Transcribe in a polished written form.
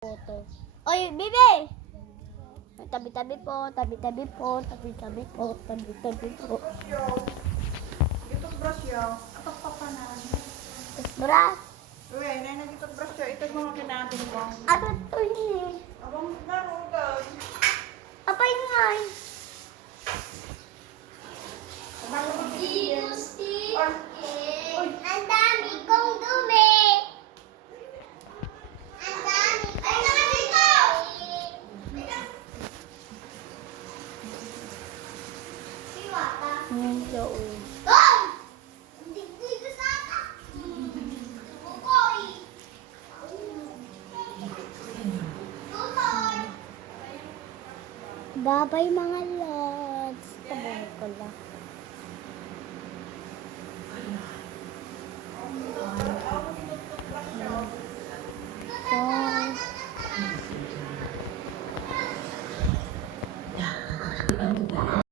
Photo. Oy, Bibi! Tabi-tabi po, tabi-tabi po, tabi-tabi po, tabi-tabi po. Ito brush yun. Atok pa pa na. Bra, Uy, nana dito brush yun. Ito yung mga kinabing ko. ano to yun? Abang narugan. Apa yun nga eh? Ang dami kong dumi! Ang dami kong dumi! Hello. Babay mga